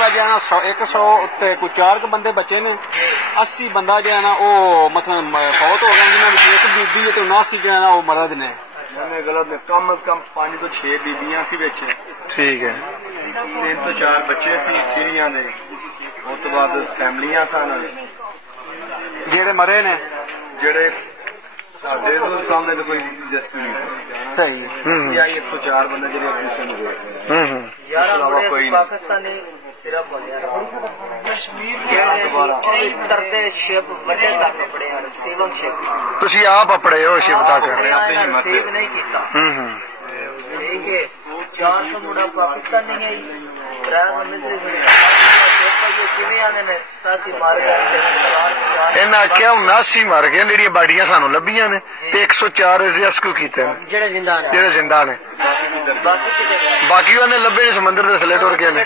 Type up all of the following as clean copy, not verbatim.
वजह ना 100 उत्ते कोई 4 बंदे बचे ने 80 बंदा जो है ना वो मसलन फौत हो गए जिन्होंने एक बीबी है तो 79 जो है ना वो मर्द ने गलत ने कम अज कम 5 तो 6 बीबियां सी बिच ठीक है 3 तो 4 बच्चे सी सीरियां दे उस तो बाद फैमिलियां सन जेड़े मरे ने जेड़े साढ़े तो सामने तो कोई रेस्क्यू नहीं सही है 104 बंदे जो ऑपरेशन हुए यार पाकिस्तानी सिर्फ ਤੁਸੀਂ ਆਪ ਆਪਣੇ ਹੋ ਸ਼ਿਪ ਤੱਕ ਰਿਸੀਵ ਨਹੀਂ ਕੀਤਾ ਠੀਕ ਹੈ 400 ਮੁੰਡਾ ਪਾਕਿਸਤਾਨੀ ਹੈ 3 ਬੰਦੇ ਇਹਨਾਂ ਆਖਿਆ 79 ਮਰ ਗਏ ਜਿਹੜੀਆਂ ਬਾਡੀਆਂ ਸਾਨੂੰ ਲੱਭੀਆਂ ਨੇ ਤੇ 104 ਰੈਸਕਿਊ ਕੀਤੇ ਨੇ ਜਿਹੜੇ ਜ਼ਿੰਦਾ ਨੇ ਬਾਕੀ ਉਹਨੇ ਲੱਭੇ ਨੇ ਸਮੁੰਦਰ ਦੇ ਥੱਲੇ ਟੁਰ ਗਏ ਨੇ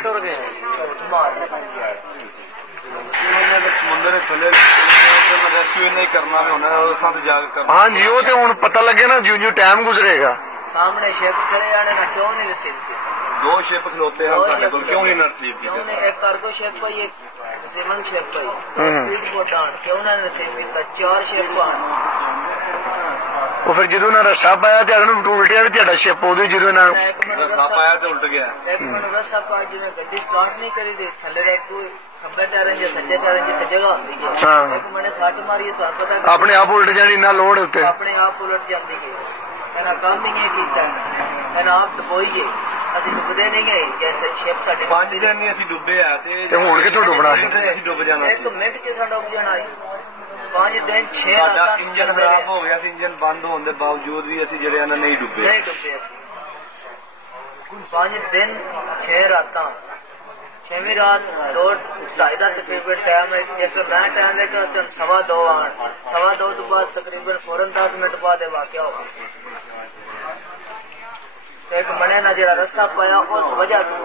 ਸਮੁੰਦਰ ਦੇ ਥੱਲੇ ਰੈਸਕਿਊ ਨਹੀਂ ਕਰਨਾ ਹੋਣਾ ਉਹ ਸੰਤ ਜਾਗ ਕਰਨਾ ਹਾਂਜੀ ਉਹ ਤੇ ਹੁਣ ਪਤਾ ਲੱਗੇ ਨਾ ਜਿਉਂ ਜਿਉਂ ਟਾਈਮ ਗੁਜ਼ਰੇਗਾ ਸਾਹਮਣੇ ਸ਼ਿਪ ਖੜੇ ਆਣੇ ਨਾ ਕਿਉਂ ਨਹੀਂ ਰਿਸੀਵ ਕੀਤਾ 2 शिप खलोते हैं ਸਾਡੇ ਕੋਲ ਕਿਉਂ ਨਹੀਂ ਨਸੀਬ ਕਿਉਂ ਨੇ ਇੱਕ ਕਾਰਗੋ ਸ਼ਿਪ ਪਈ ਇੱਕ ਸਿਵਨ ਸ਼ਿਪ ਪਈ ਸਪੀਡ ਬੋਟ ਆਣ ਕਿਉਂ ਨਾ ਨਸੀਬ ਕੀਤਾ 4 ਸ਼ਿਪ ਆਣ ਉਹ ਫਿਰ ਜਦੋਂ ਨਾ ਰਸਾ ਪਾਇਆ ਤੇ ਅਗਨ ਨੂੰ ਉਲਟਿਆ ਵੀ ਤੁਹਾਡਾ ਸ਼ਿਪ ਉਹਦੇ ਜਦੋਂ ਨਾ ਰਸਾ ਪਾਇਆ ਤੇ ਉਲਟ ਗਿਆ ਇੱਕ ਮਿੰਟ ਰਸਾ ਪਾ ਜਿਵੇਂ ਗੱਡੀ ਸਟਾਰਟ ਨਹੀਂ ਕਰੀ ਦੇ ਥੱਲੇ ਰਹਿ ਕੋਈ ਖੱਬੇ ਟਾਇਰਾਂ ਜਾਂ ਸੱਜੇ ਟਾਇਰਾਂ ਜਿੱਥੇ ਜਗ੍ਹਾ ਹੁੰਦੀ ਹੈ ਇੱਕ ਮਿੰਟ ਸੱਟ ਮਾਰੀਏ ਤੁਹਾਨੂੰ ਪਤਾ ਆਪਣੇ ਆਪ ਉਲਟ ਜਾਣੀ ਨਾ ਲੋਡ ਉੱਤੇ ਆਪਣੇ ਆਪ ਉਲਟ ਜਾਂਦੀ ਹੈ ਇਹਨਾਂ ਕੰਮ ਹੀ ਨਹੀਂ ਕੀਤਾ ਇਹਨਾਂ ਆਪ ਡੁਬੋਈਏ ਅਸੀਂ ਡੁੱਬਦੇ ਨਹੀਂ ਗਏ ਜੈਸੇ ਸ਼ਿਪ ਸਾਡੇ 5 ਦਿਨ ਨਹੀਂ ਅਸੀਂ ਡੁੱਬੇ ਆ ਤੇ ਹੁਣ ਕਿੱਥੋਂ ਡੁੱਬਣਾ ਸੀ ਅਸੀਂ ਡੁੱਬ ਜਾਣਾ ਸੀ 1 ਮਿੰਟ ਚ ਸਾਡਾ ਉੱਪ ਜਾਣਾ 5 ਦਿਨ 6 ਸਾਡਾ ਇੰਜਨ ਖਰਾਬ ਹੋ ਗਿਆ ਸੀ ਇੰਜਨ ਬੰਦ ਹੋਣ ਦੇ ਬਾਵਜੂਦ ਵੀ ਅਸੀਂ ਜਿਹੜੇ ਇਹਨਾਂ ਨਹੀਂ ਡੁੱਬੇ ਅਸੀਂ 5 ਦਿਨ 6 ਰਾਤਾਂ 6ਵੀਂ ਰਾਤ 2:30 ਦਾ ਤਕਰੀਬਨ ਟਾਈਮ ਹੈ ਜਿਸ ਮੈਂ ਟਾਈਮ ਦੇਖਿਆ ਉਸ ਟਾਈਮ 2:15 ਆਣ 2:15 ਤੋਂ ਬਾਅਦ ਤਕਰੀਬਨ ਫੌਰਨ 10 ਮਿੰਟ ਬਾਅਦ ਇਹ ਵਾਕਿਆ ਹੋ एक मने ना जरा रस्सा पाया उस वजह तो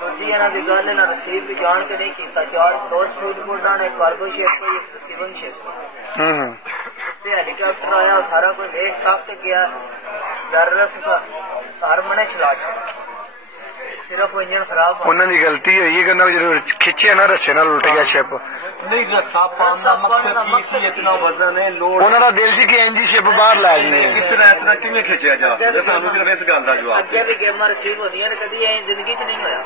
दूजी इन्हों की गल इन्हें रसीव भी जान के नहीं किया 2 स्पीड बोटां ने कार्गो शिप कोई एक रिसीविंग शिप हेलीकॉप्टर आया सारा कोई वेट थक गया डरस हर मने चला सिर्फ इंजन खराब ਉਹਨਾਂ ਦੀ ਗਲਤੀ ਹੋਈ ਹੈ ਕਿ ਜਦੋਂ ਖਿੱਚਿਆ ਨਾ ਰੱਸੇ ਨਾਲ ਉਲਟ ਗਿਆ ਸ਼ਿਪ ਨਹੀਂ ਰੱਸਾ ਪਾਉਣ ਦਾ ਮਕਸਦ ਕੀ ਸੀ ਇਤਨਾ ਵਜ਼ਨ ਹੈ ਲੋਡ ਉਹਨਾਂ ਦਾ ਦਿਲ ਸੀ ਕਿ ਇੰਜੀ ਸ਼ਿਪ ਬਾਹਰ ਲੈ ਜਾਈਏ ਕਿਸ ਤਰ੍ਹਾਂ ਕਿਵੇਂ ਖਿੱਚਿਆ ਜਾ ਸਕਦਾ ਸਾਨੂੰ ਸਿਰਫ ਇਸ ਗੱਲ ਦਾ ਜਵਾਬ ਅੱਗੇ ਵੀ ਗੇਮਾਂ ਰਿਸੀਵ ਹੁੰਦੀਆਂ ਨੇ ਕਦੀ ਐ ਜ਼ਿੰਦਗੀ 'ਚ ਨਹੀਂ ਹੋਇਆ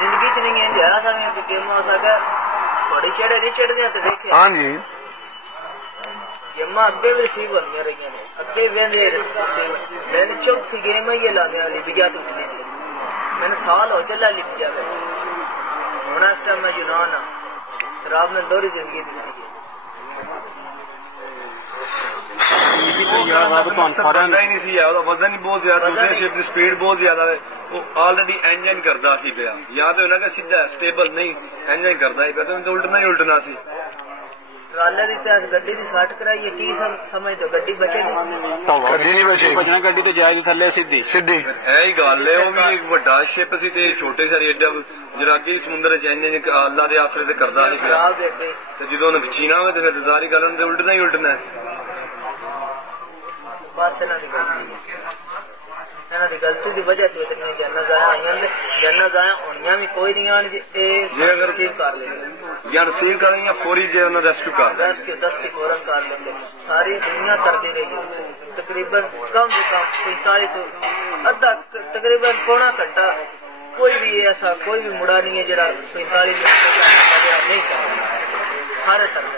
ਜ਼ਿੰਦਗੀ 'ਚ ਨਹੀਂ ਇੰਜ ਹੋਇਆ ਸਾਵੇਂ ਕਿ ਗੇਮਾਂ ਹੋ ਸਕਦਾ ਥੋੜੀ ਚੜੇ ਨਹੀਂ ਚੜਦੇ ਤੇ ਵੇਖਿਆ ਹਾਂਜੀ ਗੇਮਾਂ ਅੱਗੇ ਵੀ ਰਿਸੀਵ ਹੁੰਦੀਆਂ ਰਹੀਆਂ ਨੇ ਅੱਗੇ ਵੀ ਇਹਦੇ ਰਿਸੀਵ ਮੈਨੂੰ ਚੌਥੀ ਗੇਮ ਹੀ ਲਾਉਂਦੇ ਆ ਲਿਬੀਆ ਤੋਂ ਉਠਣੀ ਦੀ मैंने साल हो चला लिबिया में होना इस टाइम मैं यूनान हाँ रब ने दोहरी जिंदगी दी वजन ही बहुत ज्यादा दूसरे शिप की स्पीड बहुत ज्यादा है वो ऑलरेडी इंजन करता सी पिया या तो होना कि सीधा स्टेबल नहीं इंजन करता ही पिया तो उल्टना ही उल्टना सी ट्राले दी ते गड्डी दी सट कराई की समझ दो गड्डी बचे दी गड्डी नहीं बचेगी बचना गड्डी तो जाएगी थल्ले सीधी सीधी यही गल है वो भी एक बड़ा शिप सी ते छोटे सारे एडा जरा अगे समुद्र च इंजन अल्लाह दे आसरे ते करदा सी खराब ते जदों खींचना होवे ते फिर सारी गल ते उल्टना ही उल्टना बस इन्हां दी गलती इन्हां दी गलती दी वजह तो इतनी जाना जाया आईयां जाना जाया होनियां भी कोई नहीं आन जे अगर रिसीव कर लेंगे या रिसीव करें या फौरी जे उन्हें रेस्क्यू कर रेस्क्यू 10 की फौरन कर लेंगे सारी दुनिया करती रही तकरीबन कम से कम 45 तो अद्धा तकरीबन पौना घंटा कोई भी ऐसा कोई भी मुड़ा नहीं है जरा 45 मिनट नहीं कर सारे तरह